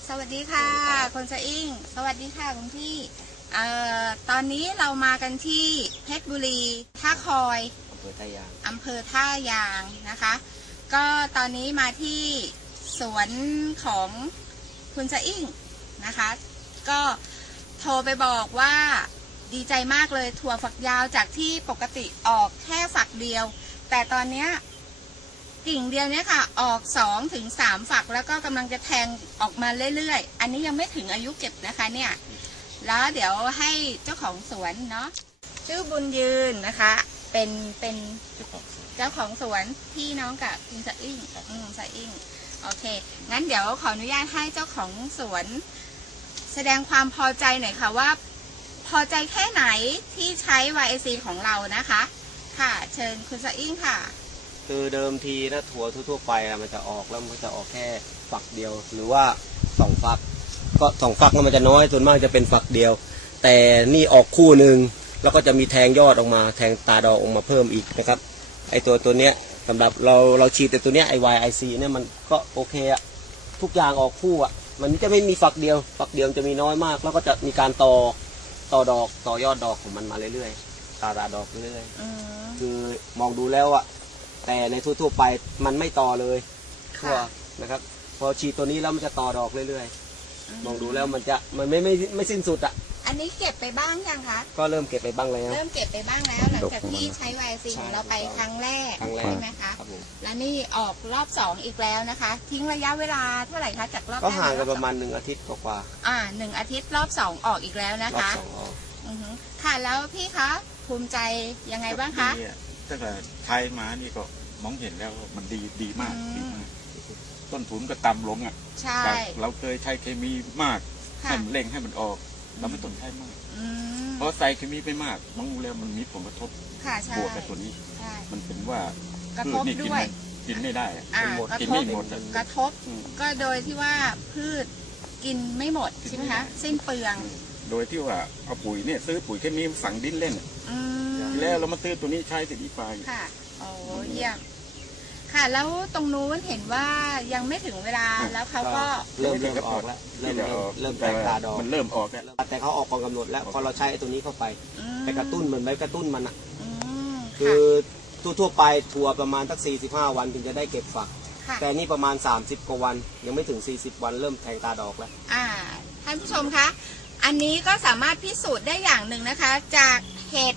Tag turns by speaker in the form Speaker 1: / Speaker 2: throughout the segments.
Speaker 1: สวัสดีค่ะคนสะอิ่งสวัสดีค่ะคุณพี่ตอนนี้เรามากันที่เพชรบุรีท่าคอยอำเภอท่ายางนะคะก็ตอนนี้มาที่สวนของคุณสะอิ่งนะคะก็โทรไปบอกว่าดีใจมากเลยถั่วฝักยาวจากที่ปกติออกแค่ฝักเดียวแต่ตอนนี้กิ่งเดียวนี้ค่ะออก2 ถึง 3ฝักแล้วก็กำลังจะแทงออกมาเรื่อยๆอันนี้ยังไม่ถึงอายุเก็บนะคะเนี่ยแล้วเดี๋ยวให้เจ้าของสวนเนาะชื่อบุญยืนนะคะเป็นเจ้าของสวนพี่น้องกับคุณสะอิ่งสะอิ่งโอเคงั้นเดี๋ยวขออนุญาตให้เจ้าของสวนแสดงความพอใจหน่อยค่ะว่าพอใจแค่ไหนที่ใช้ YAC ของเรานะคะค่ะเชิญคุณสะอิ่งค่ะ
Speaker 2: คือเดิมทีถ้าถั่วทั่วๆไปมันจะออกแล้วมันจะออกแค่ฝักเดียวหรือว่า2ฝักก็2ฝักมันจะน้อยส่วนมากจะเป็นฝักเดียวแต่นี่ออกคู่หนึ่งแล้วก็จะมีแทงยอดออกมาแทงตาดอกออกมาเพิ่มอีกนะครับไอตัวเนี้ยสำหรับเราฉีดแต่ตัวเนี้ยไอ YAC เนี่ยมันก็โอเคอะทุกอย่างออกคู่อะมันจะไม่มีฝักเดียวจะมีน้อยมากแล้วก็จะมีการต่อดอกต่อยอดดอกของมันมาเรื่อยๆตาดอกเรื่อยๆคือมองดูแล้วอะแต่ในทั่วไปมันไม่ต่อเลยทั่วนะครับพอฉีดตัวนี้แล้วมันจะต่อดอกเรื่อยๆมองดูแล้วมันไม่สิ้นสุดอ่ะ
Speaker 1: อันนี้เก็บไปบ้างยังคะ
Speaker 2: ก็เริ่มเก็บไปบ้างแล้ว
Speaker 1: เริ่มเก็บไปบ้างแล้วหลังจากที่ใช้ YAC ของเราไปครั้งแรกใช่ไหมคะแล้วนี่ออกรอบ2อีกแล้วนะคะทิ้งระยะเวลาเท่าไหร่คะจากรอบ
Speaker 2: ก็ห่างกันประมาณ1 อาทิตย์กว่า
Speaker 1: 1 อาทิตย์รอบ2ออกอีกแล้วนะคะค่ะแล้วพี่คะภูมิใจยังไงบ้างคะ
Speaker 3: ตั้งแต่ใช้มานี่ก็มองเห็นแล้วมันดีมากต้นทุนก็ต่ำลงอ่ะ
Speaker 1: ใช่
Speaker 3: เราเคยใช้เคมีมากให้มันเร่งให้มันออกเราไม่ต้นใช้มากเพราะใส่เคมีไปมากมองแล้วมันมีผลกระทบบวกกับตัวนี้มันเป็นว่าก
Speaker 1: ระทบด้วย
Speaker 3: กินไม่ได้
Speaker 1: กินไม่หมดกระทบก็โดยที่ว่าพืชกินไม่หมดใช่ไหมคะสิ้นเปลือง
Speaker 3: โดยที่ว่าเอาปุ๋ยเนี่ยซื้อปุ๋ยเคมีฝังดินเล่นแล้วเรามาซื้อตัวนี้ใช้จะดีกว่า
Speaker 1: ค่ะโอ้เยี่ยมค่ะแล้วตรงนู้นเห็นว่ายังไม่ถึงเวลาแล้วเขาก็
Speaker 2: เริ่มออกแล้วเริ่มแตกตาดอก
Speaker 3: มันเริ่มออกแล้ว
Speaker 2: แต่เขาออกก่อนกำหนดแล้วพอเราใช้ตัวนี้เข้าไปไปกระตุ้นมันไปกระตุ้นมันอ่ะคือทั่วไปถั่วประมาณสัก45 วันถึงจะได้เก็บฝักแต่นี่ประมาณ30 กว่าวันยังไม่ถึง40 วันเริ่มแทงตาดอกแล้ว
Speaker 1: ท่านผู้ชมคะอันนี้ก็สามารถพิสูจน์ได้อย่างหนึ่งนะคะจากเห็ด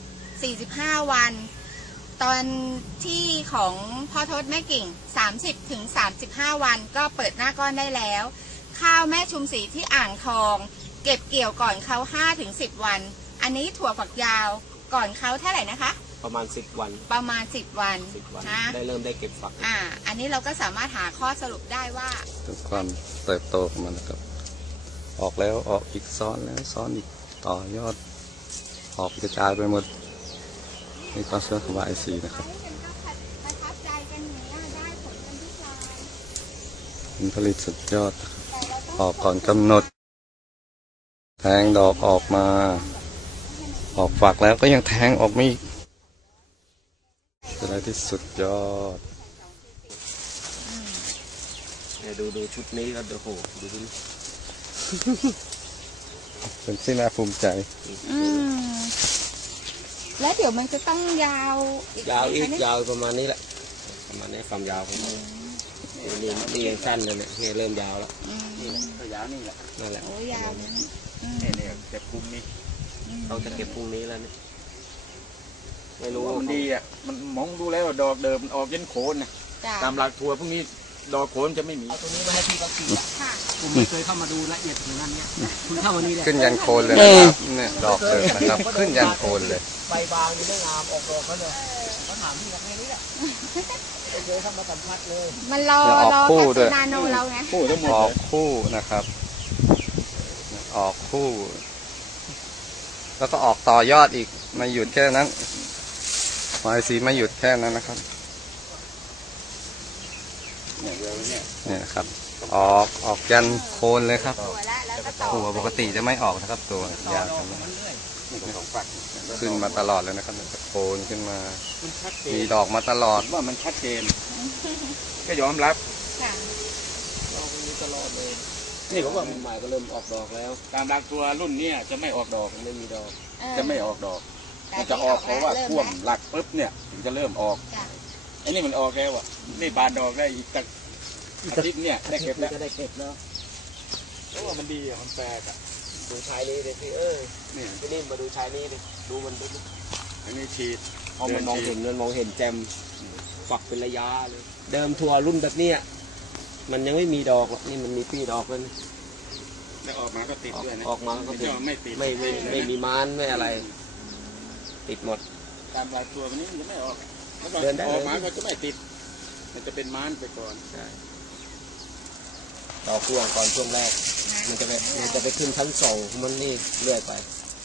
Speaker 1: 45 วันตอนที่ของพ่อทศแม่กิ่ง30 ถึง 35 วันก็เปิดหน้าก้อนได้แล้วข้าวแม่ชุมศรีที่อ่างทองเก็บเกี่ยวก่อนเขา5 ถึง 10 วันอันนี้ถั่วฝักยาวก่อนเขาเท่าไหร่นะคะ
Speaker 2: ประมาณ10 วัน
Speaker 1: ประมาณ10 วัน
Speaker 2: นะได้เริ่มได้เก็บฝัก
Speaker 1: อันนี้เราก็สามารถหาข้อสรุปได้ว่า
Speaker 4: ความเติบโตของมันนะครับออกแล้วออกอีกซ้อนแล้วซ้อนอีกต่อยอดออกกระจายไปหมดนี่ก็เชื่อของ YAC นะครับผลผลิตสุดยอดออกก่อนกำหนดแทงดอกออกมาออกฝักแล้วก็ยังแทงออกไม่เป็นอะไรที่สุดยอด
Speaker 2: ดูชุดนี้แล้วโอ้โหดูดิ
Speaker 4: เป็นที่น่าภูมิใจ
Speaker 1: แล้วเดี๋ยวมันจะต้องยาว
Speaker 2: ยาวประมาณนี้แหละประมาณนี้ความยาวของมันนี่ยังสั้นเลยเนี่ยเริ่มยาวแล้ว
Speaker 3: นี่แหละก็ยาวนี่แหละ
Speaker 2: นั่นแหละ
Speaker 1: โอ้ยาว
Speaker 3: เนี่ยเก็บพรุ่งนี้
Speaker 2: เราจะเก็บพรุ่งนี้แล้วเนี่ยไม่รู้
Speaker 3: มันดีอ่ะมันมองดูแล้วดอกเดิมมันออกเย็นโคนนะตามหลักถั่วพวกนี้ดอกโคนจะไม่มี
Speaker 2: ตัวนี้มาให้พี่เขาฉีดผมไม่เคยเข้ามาดูละเอียดถึงนั้นเนี่ยคุณเข้ามานี่เลย
Speaker 4: ขึ้นยันโคนเลยนะครับเนี่ยดอกเลยนะครับขึ้นยันโคนเลย
Speaker 2: ใบบางนี่ไม่งามออกดอกเขาเลยเขาถามพี่แบบนี้แหละเจอเข้ามาสัมผัสเลย
Speaker 1: มันรอคู่ด้วยนาโนเราไง
Speaker 4: ออกคู่นะครับออกคู่แล้วก็ออกต่อยอดอีกไม่หยุดแค่นั้น YAC ไม่หยุดแค่นั้นนะครับเนี่ยครับออกยันโคนเลยครับถั่วปกติจะไม่ออกนะครับตัวยาวขึ้นมาตลอดเลยนะครับโคนขึ้นมามีดอกมาตลอด
Speaker 3: ว่ามันชัดเจนก็ยอมรับ
Speaker 2: เรามีตลอดเลย
Speaker 3: นี่ผมว่า
Speaker 2: ใหม่ก็เริ่มออกดอกแล้ว
Speaker 3: ตามรากตัวรุ่นเนี้ยจะไม่ออกดอก
Speaker 2: ไม่มีดอก
Speaker 3: จะไม่ออกดอกมันจะออกเพราะว่าท่วมหลักปุ๊บเนี่ยถึงจะเริ่มออกไอ้นี่มันออกแล้วอ่ะนี่บานดอกได้อีกสักอาทิตย์เนี่ยได้เก็บแล้ว
Speaker 2: จะได้เก็บแล้ว
Speaker 3: เพราะว่ามันดีอ่ะมันแปลกอ่ะ
Speaker 2: ดูชายนี้เลยพี่
Speaker 3: เนี่ย
Speaker 2: พี่นี่มาดูชายนี้ดิดูมันดู
Speaker 3: อันนี้ฉีด
Speaker 2: พอมันมองเห็นแจมฝักเป็นระยะเลย เดิมถั่วรุ่นแบบเนี้ยมันยังไม่มีดอกหรอกนี่มันมีปีดอกแล้วนี่
Speaker 3: แล้วออกมาก็ติดด้วยนะ
Speaker 2: ออกมาก็ติด
Speaker 3: ไม่ติด
Speaker 2: ไม่มีม้านไม่อะไร ติดหมด
Speaker 3: ตามรากตัวมันนี้มันจะไม่ออกแล้วก็
Speaker 2: เดินได้เลย
Speaker 3: ออกมาก็จะไม่ติด มันจะเป็นม้านไปก่อน
Speaker 2: ใช่ต่อพ่วงก่อนช่วงแรก มันจะไปขึ้นชั้นสองมันนี่เรื่อยไป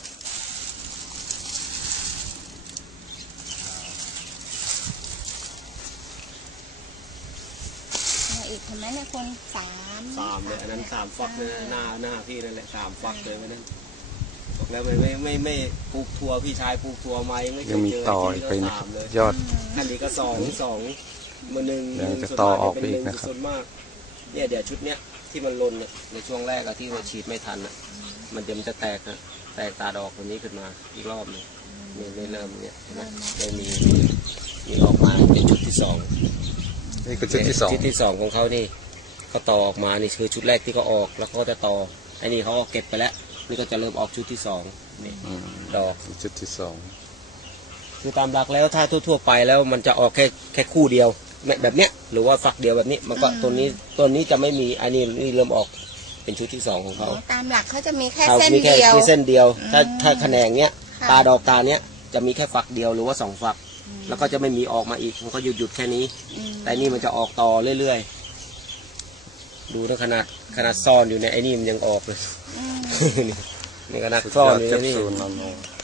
Speaker 1: อีกเห็นไหมเนี่ยคน3
Speaker 2: 3เลยอันนั้น3ฟักเลยหน้าพี่นั่นแหละ3ฟักเลยวันนั้นแล้วไม่ปลูกทัวพี่ชายปลูกทัวมายังไม่เค
Speaker 4: ยัง
Speaker 2: ย
Speaker 4: มี
Speaker 2: เจอ
Speaker 4: ต่อ
Speaker 2: ที่
Speaker 4: ไป
Speaker 2: ก็
Speaker 4: นะ
Speaker 2: 3เลย
Speaker 4: ยอด
Speaker 2: อันนี้ก็2มือหนึ่ง
Speaker 4: ยังจะต่อออกไปอีกนะครับ
Speaker 2: ส่วนมากเนี่ยเดี๋ยวชุดเนี้ยที่มันหล่นเนี่ยในช่วงแรกอะที่เราฉีดไม่ทันอะมันเดี๋ยวมันจะแตกนะแตกตาดอกตัวนี้ขึ้นมาอีกรอบหนึงนี่เริ่มเนี่ยเห็นไหมได้มีออกมาเป็นชุดที่2
Speaker 4: นี่คือชุดที่สอง
Speaker 2: ชุดที่2ของเขานี่เขาต่อออกมานี่คือชุดแรกที่เขาออกแล้วเขาก็จะต่อไอ้นี่เขาก็เก็บไปแล้วนี่ก็จะเริ่มออกชุดที่2นี่
Speaker 4: อืม
Speaker 2: ดอก
Speaker 4: ชุดที่สอง
Speaker 2: คือตามหลักแล้วถ้าทั่วๆไปแล้วมันจะออกแค่คู่เดียวแบบเนี้ยหรือว่าฝักเดียวแบบนี้มันก็ตัวนี้จะไม่มีอันนี้นี่เริ่มออกเป็นชุดที่2ของเขา
Speaker 1: ตามหลักเขาจะมีแค่
Speaker 2: เขา
Speaker 1: เส้น
Speaker 2: มีแค่
Speaker 1: เดียว
Speaker 2: มีเส้นเดียว ถ้าแขนงเนี้ย
Speaker 1: ค่ะ
Speaker 2: ตาดอกตาเนี้ยจะมีแค่ฝักเดียวหรือว่า2ฝัก แล้วก็จะไม่มีออกมาอีกมันก็หยุดแค่นี้ แต่นี่มันจะออกต่อเรื่อยๆดูนะขนาดซ่อนอยู่ในไอ้นี่มันยังออกเลย นี่ขนาด
Speaker 4: สุด
Speaker 2: ซ่อย น
Speaker 4: อด
Speaker 2: อยู่
Speaker 4: แค
Speaker 2: ใน
Speaker 4: ป
Speaker 2: นี่
Speaker 4: ซูลนอนโน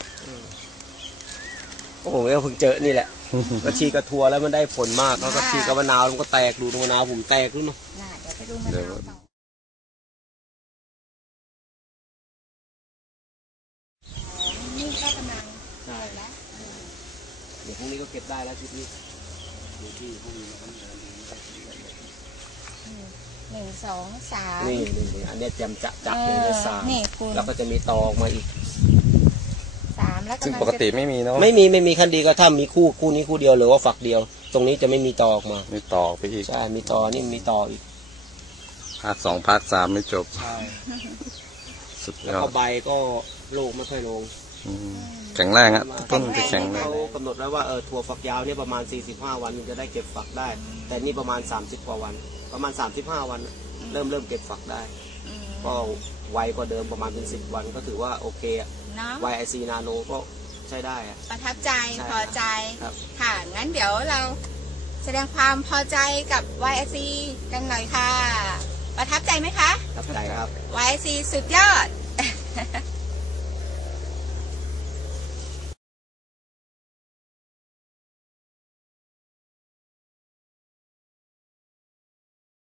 Speaker 2: โอ้โหก็เพิ่งเจอนี่แหละ ก็ฉีดกระทัวแล้วมันได้ผลมากแล้วก็ฉีดกับมะนาวมันก็แตกดูมะนาวผมแตกรู้เนาะ
Speaker 1: เดี๋ยวไปดูมะนาวต่อนี่ก็กำลัง
Speaker 2: ใช่
Speaker 1: แล้ว
Speaker 2: เดี๋ยวพรุ่งนี้ก็เก็บได้แล้วชุดนี้ดูที่พรุ่งนี้มัน
Speaker 1: 1 2 3
Speaker 2: นี่อันเนี้ยจำจับเลยได้3
Speaker 1: นี่คุณ
Speaker 2: แล้วก็จะมีต่อออกมาอีก
Speaker 1: 3แล้ว
Speaker 4: ซึ่ง
Speaker 1: กำลัง
Speaker 4: ปกติไม่มีเนาะ
Speaker 2: ไม่มีคันดีก็ถ้ามีคู่นี้คู่เดียวหรือว่าฝักเดียว ตรงนี้จะไม่มีต่อออกมา
Speaker 4: มีต่อไปอีก
Speaker 2: ใช่มีต่อนี่มีต่ออีก
Speaker 4: ภาค 2ภาค 3ไม่จบ
Speaker 2: ใช่
Speaker 4: สุด
Speaker 2: แล้
Speaker 4: ยว อ
Speaker 2: ก็
Speaker 4: ด
Speaker 2: ใบก็โรคไม่ค่อยลง
Speaker 4: อืมแข็งแรงอะต้นจะแข็งแรง
Speaker 2: เขากำหนดไว้ว่าถั่วฝักยาวเนี่ยประมาณ45 วันมันจะได้เก็บฝักได้ แต่นี่ประมาณ30 กว่าวัน ประมาณ35 วันเริ่มเก็บฝักได้ ก็ไวกว่าเดิมประมาณเป็น10 วันก็ถือว่าโอเคอะ
Speaker 1: เนาะ
Speaker 2: YIC Nano ก็ใช้ได้อะ
Speaker 1: ประทับใจ
Speaker 2: ใช่
Speaker 1: พอใจ
Speaker 2: ครับ
Speaker 1: ค่ะ งั้นเดี๋ยวเราแสดงความพอใจกับ YSC กันหน่อยค่ะ ประทับใจไหมคะ
Speaker 2: ครับใจครับ
Speaker 1: YSC สุดยอด